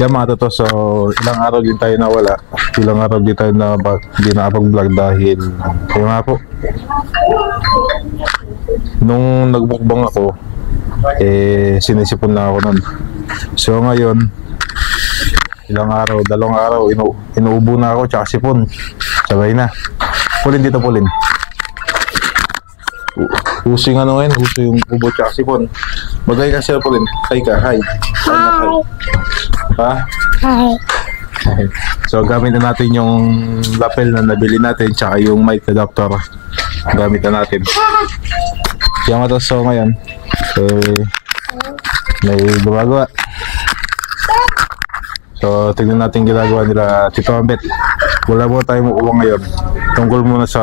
Yan mga toto, so ilang araw din tayo nawala. Ilang araw din tayo na hindi nakapag-vlog dahil kaya nga po, nung nagbukbang ako, sinisipon na ako nun. So ngayon, ilang araw, 2 araw, inuubo na ako, tsaka sipon. Sabay na. Pulin dito, pulin. Uso yung ano ngayon, uso yung ubo tsaka sipon. Magay ka sila, pulin. Hi ka, hi. Hi. Ha? Hi. So gamit na natin yung lapel na nabili natin tsaka yung mic adapter. Gamit na natin. Kaya nga so ngayon, may gumagawa. So tignan natin ginagawa nila Tito Ambet. Wala mo tayo makuha ngayon. Tungkol muna sa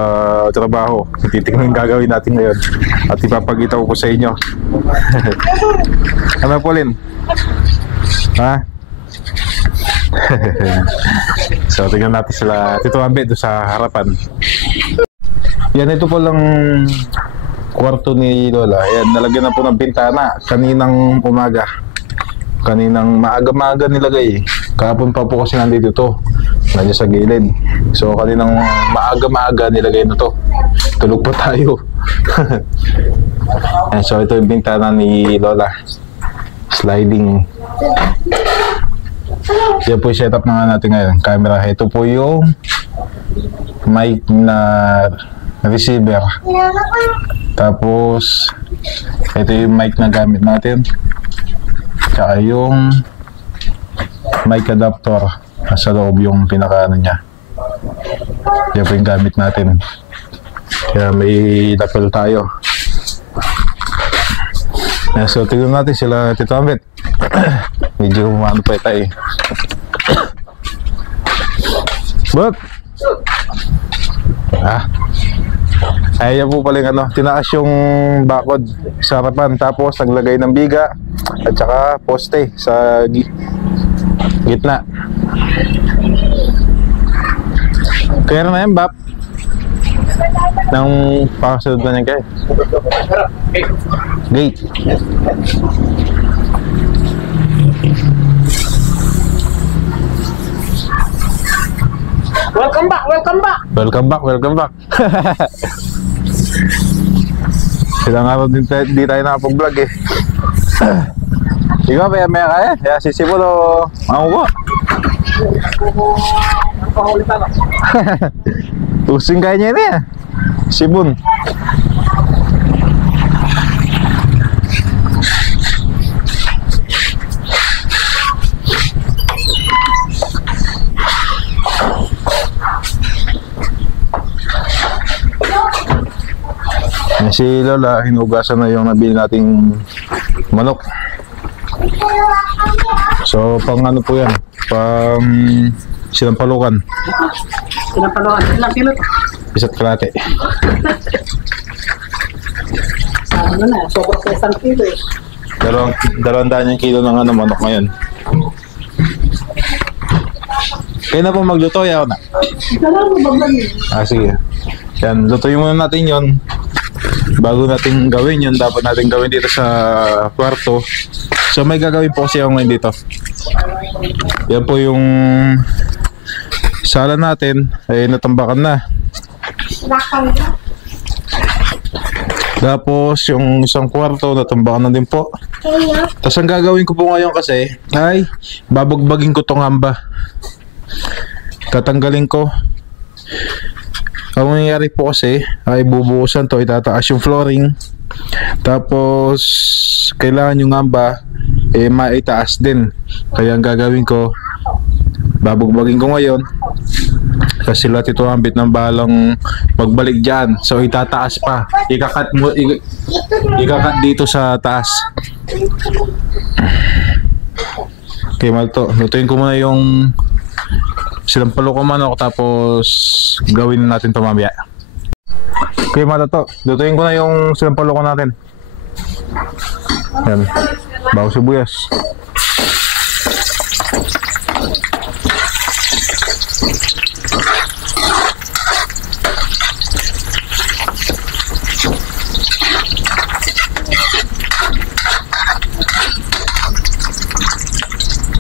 trabaho. Titignan yung gagawin natin ngayon. At ipapagita ko po sa inyo. Ano po, Lin? Ha? So tingnan natin sila Tito Ambet doon sa harapan. Yan, ito po lang kwarto ni Lola. Yan, nalagyan na po ng bintana kaninang umaga. Kaninang maaga-maaga nilagay. Kahapon pa po kasi nandito to. Nandiyan sa gilid. So kaninang maaga-maaga nilagay na to. Tulog pa tayo. And so ito yung bintana ni Lola. Sliding. Yan po yung setup na natin ngayon. Camera. Ito po yung mic na receiver. Tapos ito yung mic na gamit natin. Tsaka yung mic adapter. Nasa loob yung pinaka-ano niya. Yan po yung gamit natin. Kaya may lapel tayo. So tignan natin sila Tito Ambet. Medyo umano pa tayo eh. But ayan po pala yung ano, tinaas yung bakod sa harapan, tapos naglagay ng biga at saka poste sa gitna. Kaya na yan, Bap? Nang pakasunod na niya kayo. Gate. Welcome back, welcome back. Welcome back, welcome back. Ilang araw din di tayo nakapag-vlog eh. Ikaw, maya kaya? Kaya sisipon o mamubo? Using kaya niya niya. Sibon. Si Lola, hinugasan na yung nabili nating manok. So, pang ano po yan? Pang sinampalukan. Sinampalukan. Ilang kilo? Isa't kalate. Ano na, sobrang sa 1 kilo eh. 200 yung kilo ng ano, manok ngayon. Kaya na po magluto, yaw na. Kailangan mo ba? Sige. Yan, lutuin muna natin yon. Bago natin gawin yun, dapat natin gawin dito sa kwarto. So may gagawin po kasi ako ngayon dito. Yan po yung sala natin ay natambakan na. Tapos yung isang kwarto natambakan na din po. Tapos ang gagawin ko po ngayon kasi ay babagbagin ko tong hamba. Tatanggalin ko. Ang mangyayari po kasi ay bubuhusan to, itataas yung flooring. Tapos kailangan yung hamba maitaas din. Kaya ang gagawin ko, babagbagin ko ngayon. Kasi sila Tito Ambet ng balang magbalik dyan. So itataas pa. Ikakat dito sa taas. Okay, malto. Lutuin ko muna yung sinampalo ko manok, tapos gawin natin ito mamaya. Okay, malto. Lutuin ko na yung sinampalo ko natin. Yan. Bago sibuyas.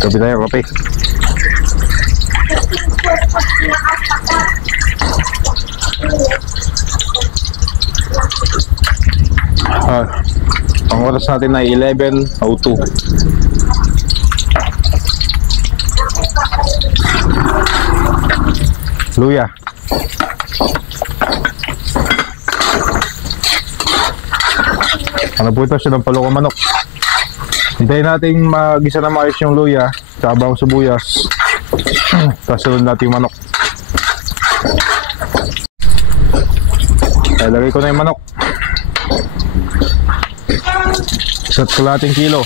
Kape tayo, kape. Ang oras natin ay 11:02. Luya. Ano po ito? Siya ng palokong manok. Hintayin natin mag-isa na maayos yung luya, tsaka bawang sibuyas. Tapos sunod natin yung manok. Kaya lagay ko na yung manok. 1.5 kilo.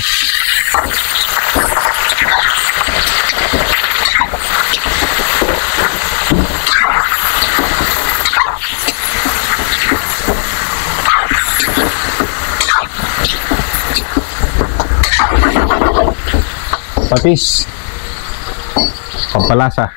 Patis, pampalasa.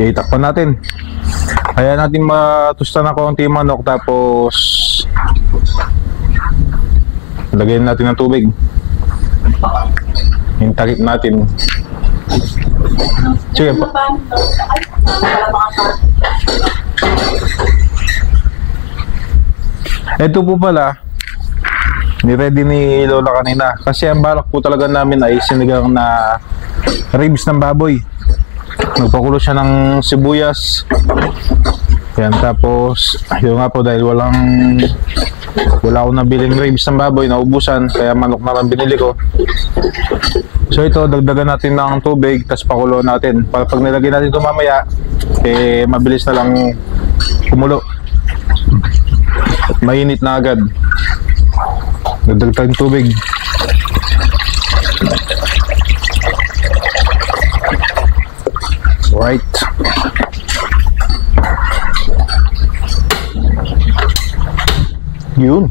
Itakpan natin. Kaya natin matusta na konti yung manok, tapos lagyan natin ng tubig. Yung takip natin. Sige pa. Ito po pala, ni-ready ni Lola kanina. Kasi ang balak po talaga namin ay sinigang na ribs ng baboy. Nagpakulo siya ng sibuyas. Yan, tapos yun nga po, dahil wala akong nabiling ribs ng baboy, naubusan, kaya manok na lang binili ko. So ito, dagdagan natin ng tubig, tapos pakulo natin para pag nilagay natin ito mamaya, mabilis na lang kumulo, mainit na agad. Dagdag tubig. Right. Yun.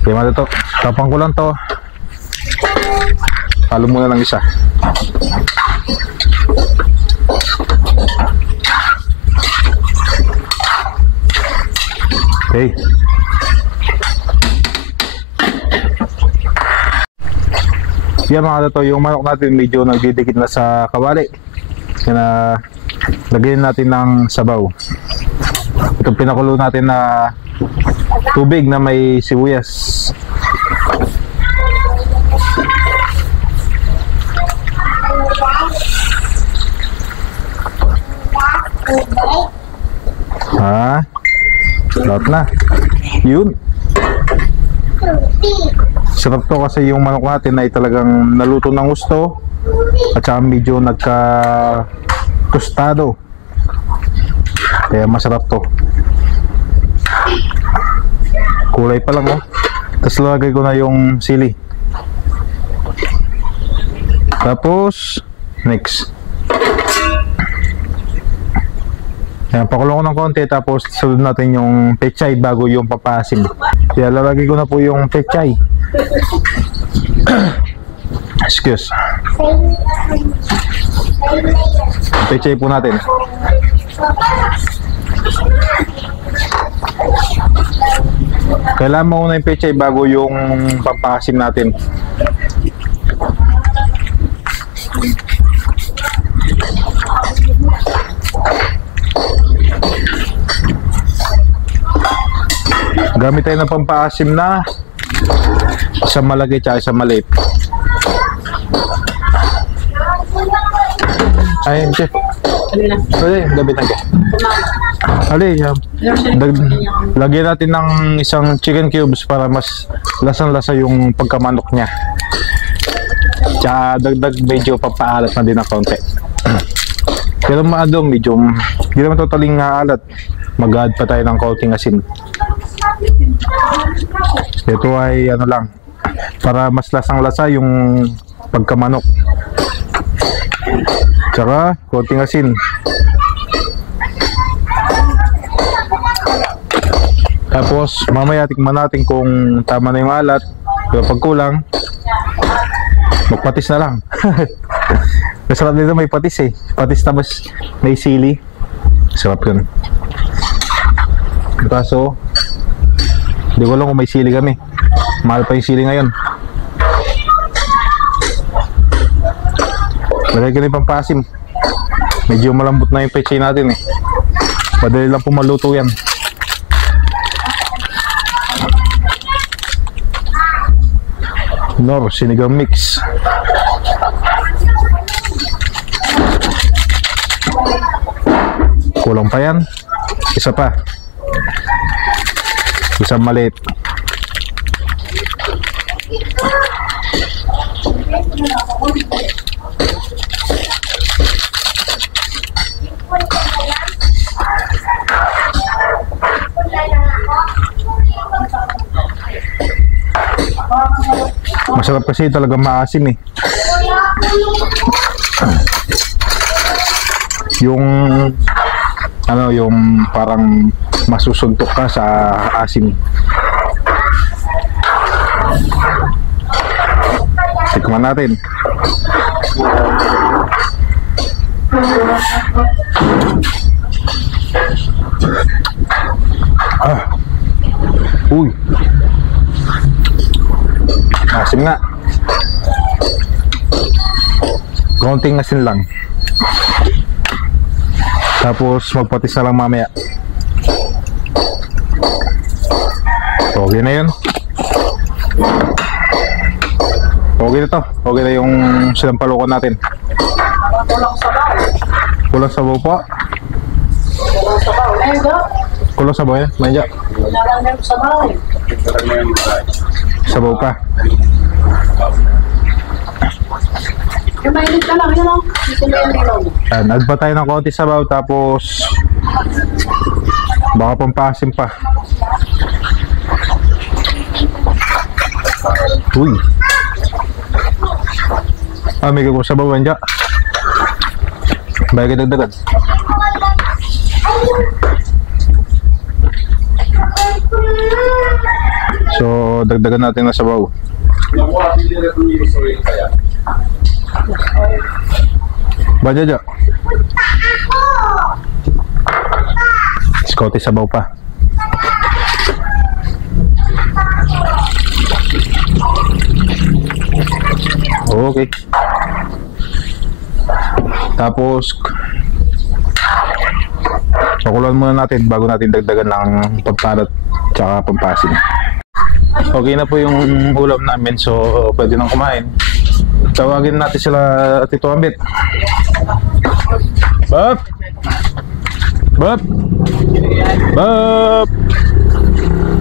Okay, mata to. Tapang ko lang to. Halo muna ng isa. Okay. Yan mga to, yung manok natin medyo nagdidikit na sa kawali. Kaya lagyan natin ng sabaw. Ito pinakulo natin na tubig na may sibuyas. Lahat na. Yun. Sarap to kasi yung manok natin ay talagang naluto ng gusto at saka medyo nagka-tostado. Kaya masarap to. Kulay pa lang oh. Tapos lagay ko na yung sili. Tapos next. Yan, pakulo ko ng konti, tapos sunod natin yung pechay bago yung papasim. Kaya lalagay ko na po yung pechay. Excuse. Pechay po natin. Kailangan mo na yung pechay bago yung papasim natin. Gamit tayo ng pampaasim na isang malaki at isang maliit. Ay, hindi. Ay, gamit na ka. Ali, lagyan natin ng isang chicken cubes para mas lasang-lasa yung pagkamanok niya. Tsaka dagdag medyo papaalat na din ng konti. Pero maadong medyo hindi naman totaling alat. Mag-add pa tayo ng konting asin. Ito ay ano lang, para mas lasang-lasa yung pagkamanok. Tsaka konting asin. Tapos mamaya tikman natin kung tama na yung alat. Pero pag kulang, magpatis na lang. Masarap dito may patis eh. Patis tapos may sili. Sarap yun. Kaso hindi ko alam kung may sili kami. Mahal pa yung sili ngayon. Lagay ko na yung pampasim. Medyo malambot na yung pechay natin eh. Madali lang po maluto yan. Nor, sinigang mix. Kulang pa yan. Isa pa. Isang maliit. Masarap kasi talagang maasim eh. Yung ano, yung parang masusuntok ka sa asim. Tikman natin. Uy. Asim nga. Konting asin lang. Tapos magpatis na lang mamaya. Okay na yun. Okay na to. Okay na yung sinampalukan natin. Kulang sabaw. Kulang sabaw po. Kulang sabaw. Medyo. Kulang sabaw yan? Medyo. Kulang na yung sabaw eh. Sabaw pa. Yung mainit ka lang, yun o. Ito na yung ilaw. Add pa tayo ng konti sabaw tapos baka pampasim pa. Uy. May kagong sabawan dyan. Bagay dagdagan. So dagdagan natin na sabaw. Baja. Scotty sabaw pa. Okay. Tapos pakuluan muna natin bago natin dagdagan ng pagparat tsaka pampasim. Okay na po yung ulam namin, so pwede nang kumain. Tawagin natin sila Tito Ambit. Bab! Bab! Bab!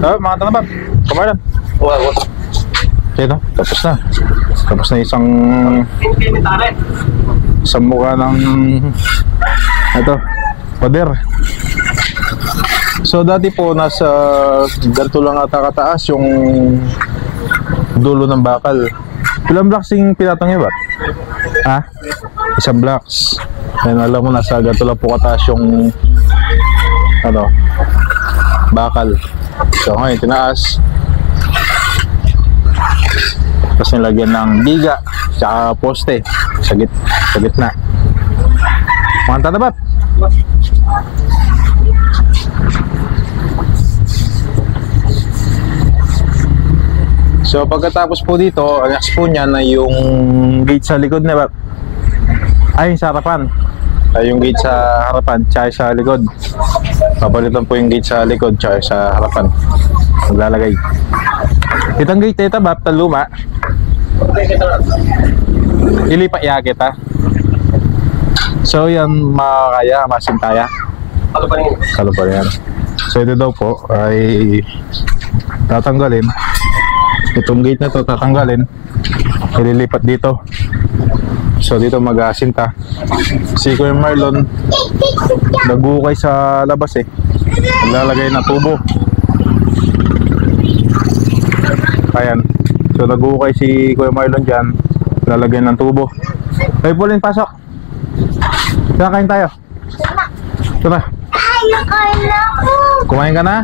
Mga tanga Bab! Kumain lang. Okay no? Tapos na. Tapos na isang mukha ng ito, pader. So dati po nasa ganito lang ata kataas yung dulo ng bakal. Ilang blocks yung pinatong niya ba? Ha? Isang blocks. Ayan, alam mo nasa ganito lang po kataas yung ano, bakal. So ngayon tinaas. Tapos nilagyan ng biga tsaka poste sa gitna. Mga tatabat. So pagkatapos po dito, ang next po niyan ay yung gate sa likod na ba? Ay, sa harapan. Ay, yung gate sa harapan tsaka sa likod. Papalitan po yung gate sa likod tsaka sa harapan. Maglalagay. Itang gate ito ba? Taluma. Ilipat ya kita. So yan, makakaya, masintaya. Kalo pa rin. So ito daw po ay tatanggalin. Itong gate na to tatanggalin, ililipat dito. So dito mag-aasinta. Si Kuya Marlon nagukay sa labas eh. Maglalagay ng tubo. Ayan. So nagukay si Kuya Marlon dyan. Lalagay ng tubo. Ay Pauline, pasok. Kakain tayo. Tara. Ay, nakain na ako. Kumain ka na?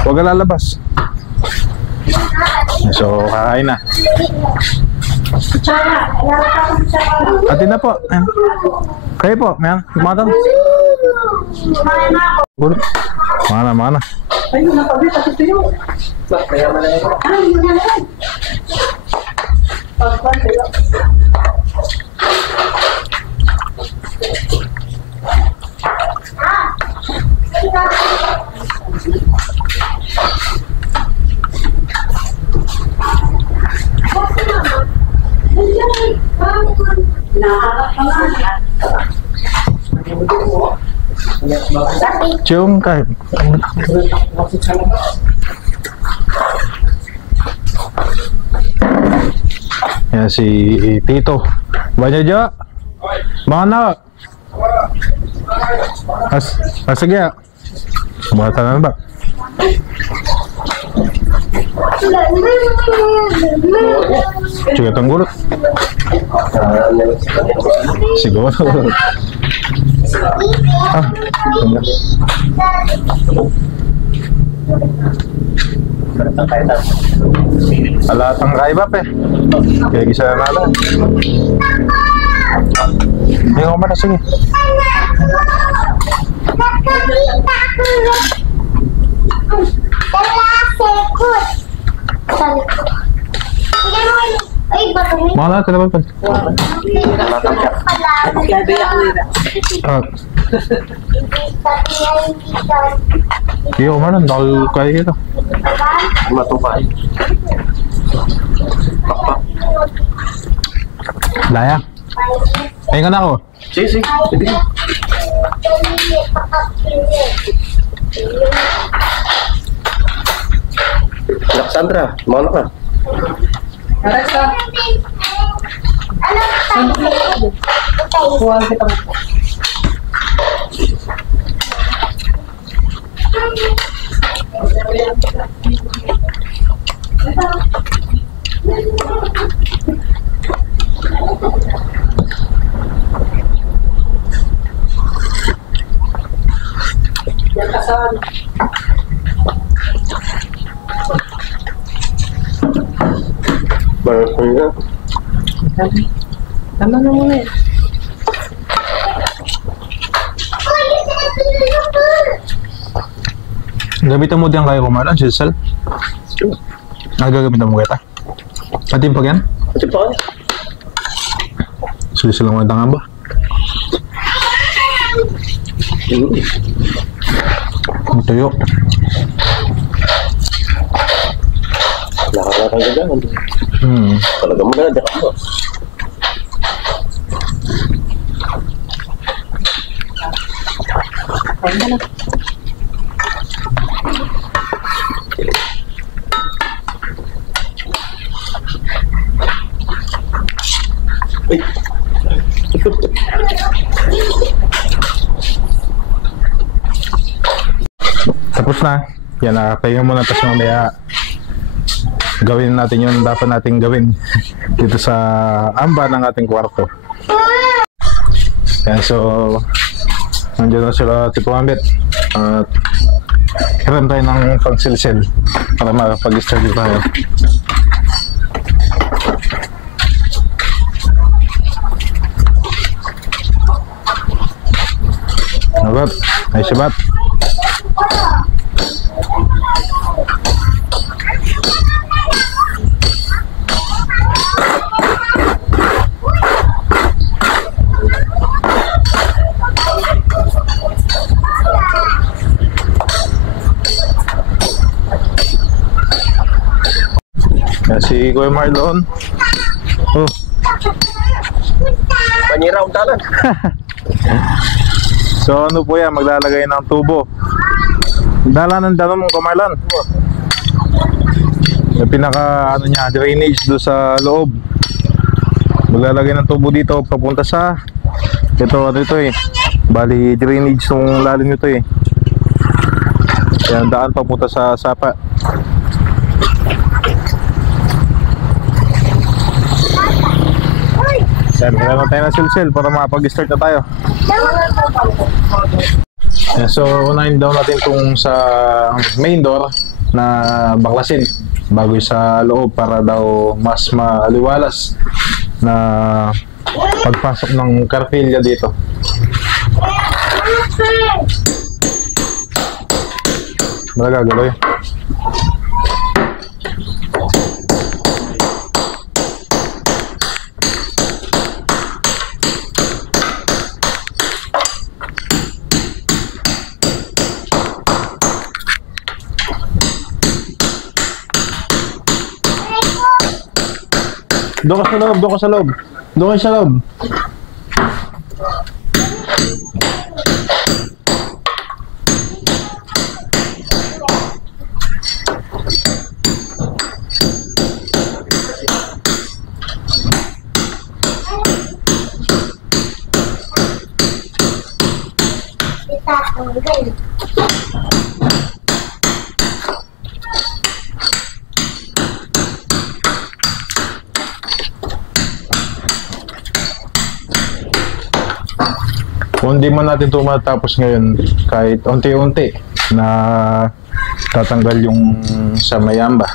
Huwag ka lalabas. So, kakain na. Atin na po. Ayan. Kayo po, mayan. Kumatang. Mana. Ay, napaglit ako sa'yo. Mayaman na yun. Ay, yun na yan. Pagpan sa'yo. Cium kahit. Yan si Tito. Banyak jo. Mana? Sige. Buatan na ba? Juga tanggurut. Siguro. Alatang kaiba pe. Kaya gisa na natin. Hindi ko mana sige. Mana kenapa pe? Iyo mana dal kayak gitu. Matupay. Layak. Ayun ka na ako. Sige. Alexandra, mau ka? Alexa. Kuha kita mo. Yan kasan. Baru punya. Tama na muna eh. Gamitan mo din kayo kumalan, Cecil. Gagamitan mo kita. Atin pa yan? Ito pa. Cecil lang magandang ba? Ang tuyo. Nakakatang ka dyan. Talaga mo na, dyan ako. Tapos na. Yan, nakapahinga muna. Tapos mamaya gawin natin yung dapat nating gawin dito sa amba ng ating kwarto. Yan, so nandiyan na sila Tito Ambet. At hiram tayo ng pang-silsil para makapag-study tayo. Nabat, ay sibat. Si Kuya Marlon. Oh. Panira ang talan. So ano po yan, maglalagay ng tubo. Dalanan mo Kuya Marlon. Yung pinaka ano niya, drainage do sa loob. Maglalagay ng tubo dito papunta sa ito ano ito eh. Bali drainage ng lalim nito eh. Yan daan papunta sa sapa. Yan, kailangan tayo ng silsil para makapag-start na tayo. So, unahin daw natin itong sa main door na baklasin bago sa loob para daw mas maaliwalas na pagpasok ng kartilya dito. Malaga gagawin. Doon ka sa loob, doon ka sa loob. Doon ka sa loob. Kung hindi man natin ito matapos ngayon, kahit unti-unti na tatanggal yung sa mayamba.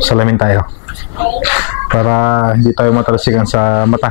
Salamin tayo para hindi tayo matalsikan sa mata.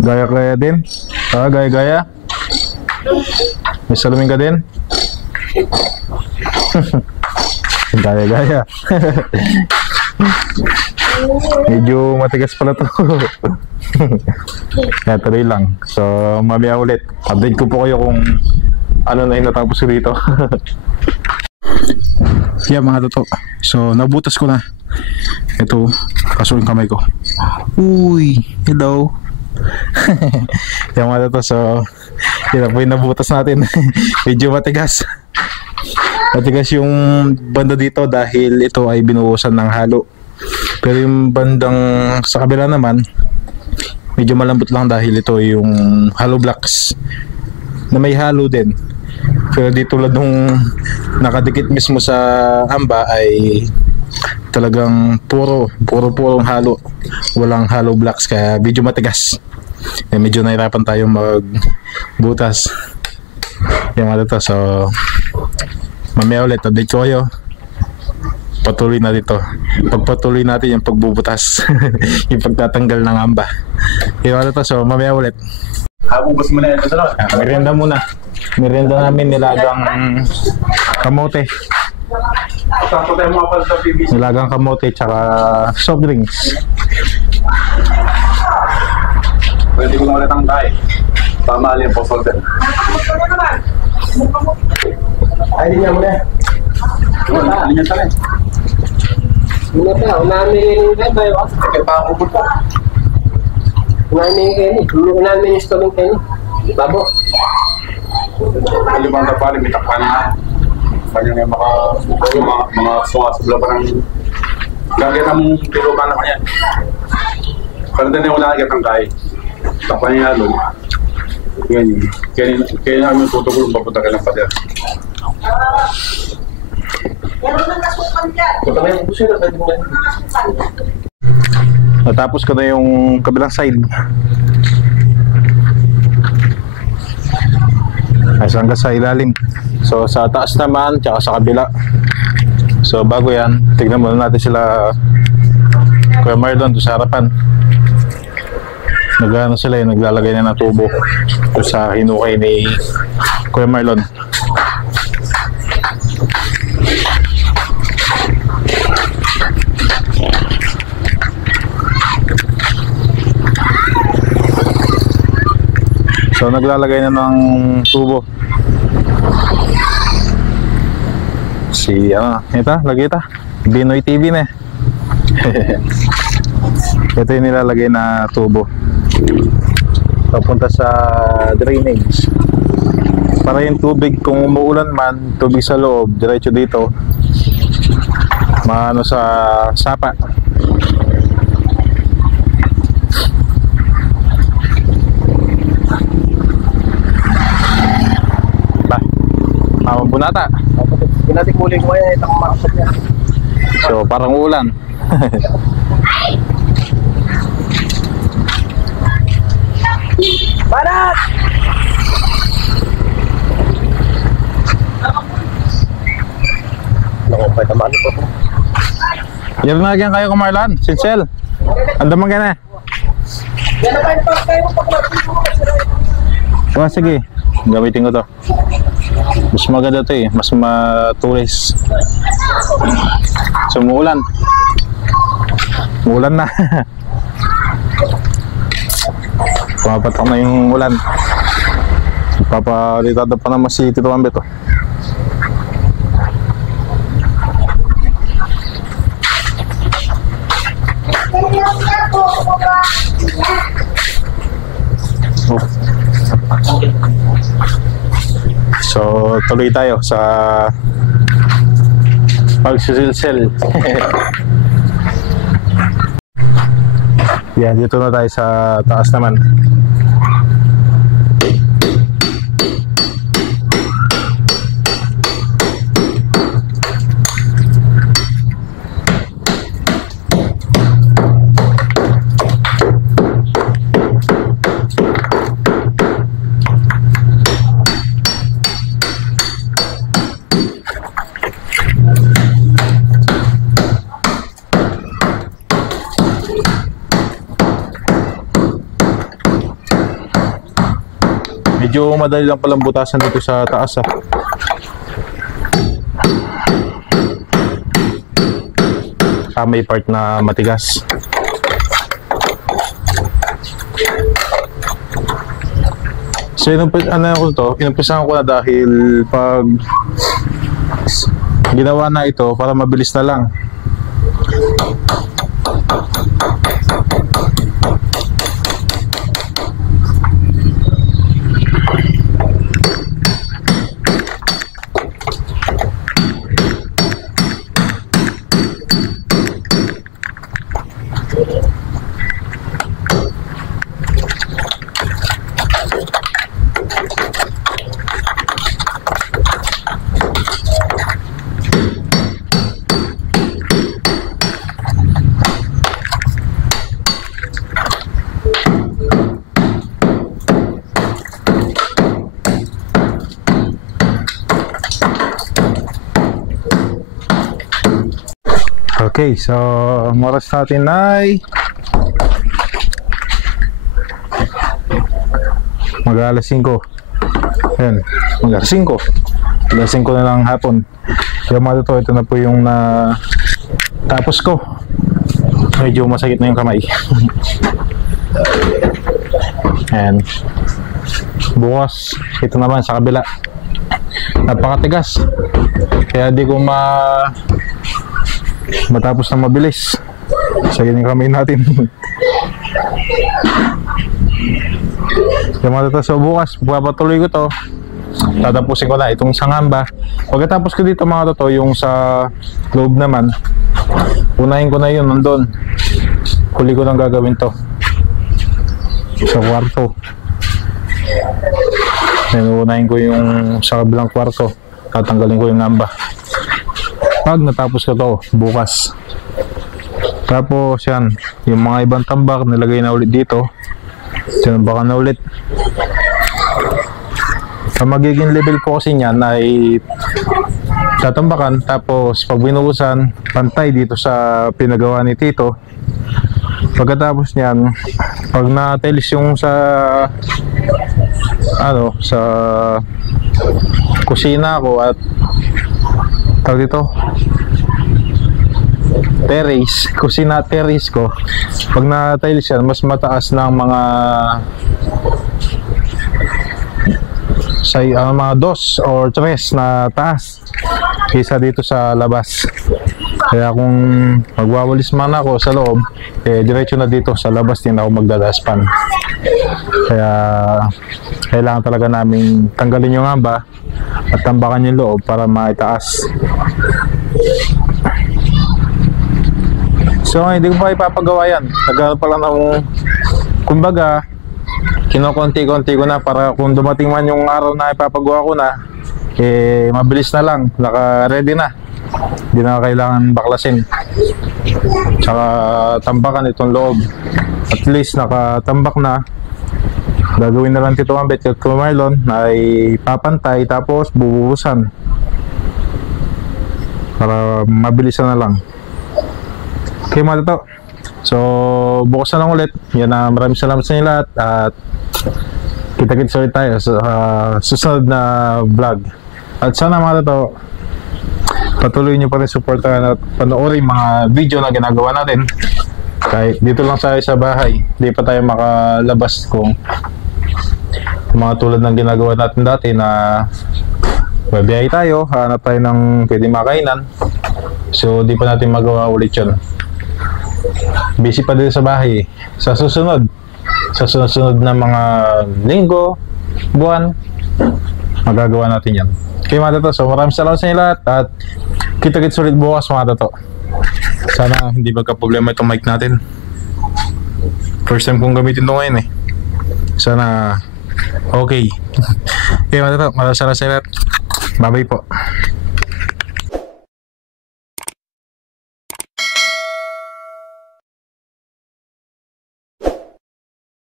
Gaya-gaya din? Gaya-gaya? May salamin ka din? Gaya-gaya. Medyo matigas pala to. Kaya tuloy lang. So, mamaya ulit. Update ko po kayo kung ano na yung natapos ko dito. Yeah, mga toto. So, nabutas ko na. Ito, kaso yung kamay ko. Uy, hello. Yung mga toto. So, yun po yung nabutas natin. Medyo matigas. Matigas yung banda dito dahil ito ay binuhusan ng halo. Pero yung bandang sa kabila naman, medyo malambot lang dahil ito yung hollow blocks na may halo din. Pero di tulad nung nakadikit mismo sa amba ay talagang purong halo. Walang hollow blocks kaya medyo matigas. Medyo nahirapan tayo magbutas. Yung ano to. So mamaya ulit update ko kayo. Patuloy na dito. Pagpatuloy natin yung pagbubutas. Yung pagtatanggal ng amba. Yung ano to. So mamaya ulit. Habubos mo na yan. Merienda muna. Merienda namin nilagang kamote. Nilagang kamote tsaka soft drinks. Pwede ko na ulit ang tayo. Tama alin po solder. Ay, hindi niya muna. Wala, hindi niya sa rin. Muna pa, unamin kayo ba? Kaya pa ako po. Unahan ni Stolong Kenny. Babo. Limang na pala, may takpan na. Kanya nga mga suwa-subla pa ng lagyan ng pilupan na kanya. Pero din yung lagyan ng kain. Takpan niya doon. Kaya namin tutugulong papunta ka ng pader. Natapos ko na yung kabilang side. Ay, hanggang sa ilalim. So sa taas naman, tsaka sa kabila. So bago yan, tignan muna natin sila Kuya Marlon doon sa harapan. Nagano sila yung naglalagay na ng tubo doon sa hinukay ni Kuya Marlon. So naglalagay na ng tubo. Si ito, lagi ito. Binoy TV na. Ito yung nilalagay na tubo. Papunta sa drainage. Para yung tubig, kung umuulan man, tubig sa loob, diretso dito. Maano sa sapa. Bunata. Pinatik muli ko yan, itang makasap niya. So, parang ulan. Barat! Naku, pa tamaan ko. Yan na lagyan kayo kumarlan, Sinsel. Andaman ka na. Yan na kayo pa kayo Oh, sige, gamitin ko to. Mas maganda to eh, mas matulis. So, umuulan. Umuulan na. Pumapatak na yung ulan. Papalitado pa naman si Tito Ambet oh. So, tuloy tayo sa pagsisilsel. Yan, dito na tayo sa taas naman. Medyo madali lang palang butasan dito sa taas may part na matigas. So inumpisahan ko na dahil pag ginawa na ito para mabilis na lang. Okay, so ang oras natin ay mag-alas 5. Ayan, mag-alas 5. Alas 5 na lang hapon. Kaya mga to, ito na po yung tapos ko. Medyo masakit na yung kamay. And bukas, ito naman sa kabila. Napakatigas. Kaya di ko matapos na mabilis. Sa ganyan kamay natin. Yung mga to, so bukas papatuloy ko to, tatapusin ko na itong sangamba. Pagkatapos ko dito mga to, yung sa loob naman, unahin ko na yun nandun. Huli ko nang gagawin to sa kwarto. Unahin ko yung sa kabilang kwarto, tatanggalin ko yung ngamba pag natapos ko to bukas. Tapos yan, yung mga ibang tambak nilagay na ulit dito, tinambakan na ulit. Ang magiging level po kasi niyan ay tatambakan, tapos pag binuhusan pantay dito sa pinagawa ni Tito. Pagkatapos niyan, pag na-tiles yung sa sa kusina ko at tawag dito terrace, kusina terrace ko, pag na-tiles yan, mas mataas ng mga mga 2 or 3 na taas kaysa dito sa labas. Kaya kung magwawalis man ako sa loob, diretso na dito sa labas din ako magdadaspan. Kaya kailangan talaga namin tanggalin yung ngamba at tambakan yung loob para maitaas. So hindi ko pa ipapagawa yan. Nagano pa lang akong, kumbaga, kinokonti-konti ko na para kung dumating man yung araw na ipapagawa ko na, mabilis na lang, naka-ready na. Hindi na kailangan baklasin. Tsaka tambakan itong loob. At least nakatambak na. Gagawin na lang Tito Ambet at Marlon ay papantay tapos bubuhusan para mabilisan na lang. Okay mga Tito, so bukas na lang ulit. Yan na, maraming salamat sa inyo lahat at kita-kits ulit tayo sa susunod na vlog. At sana mga Tito, patuloy nyo pa rin supportahan at panoorin mga video na ginagawa natin. Kahit dito lang sa bahay, hindi pa tayo makalabas kung mga tulad ng ginagawa natin dati na babiyahe tayo, hanap tayo ng pwedeng makainan. So di pa natin magawa ulit yun. Busy pa din sa bahay. Sa susunod na mga linggo, buwan, magagawa natin yan. Okay mga Tito, so maraming salamat sa inyo lahat at kita-kits ulit bukas mga Tito. Sana hindi magka-problema itong mic natin. First time kong gamitin ito ngayon Sana okay. Okay mga Tito, maraming salamat sa inyo lahat. Bye bye po.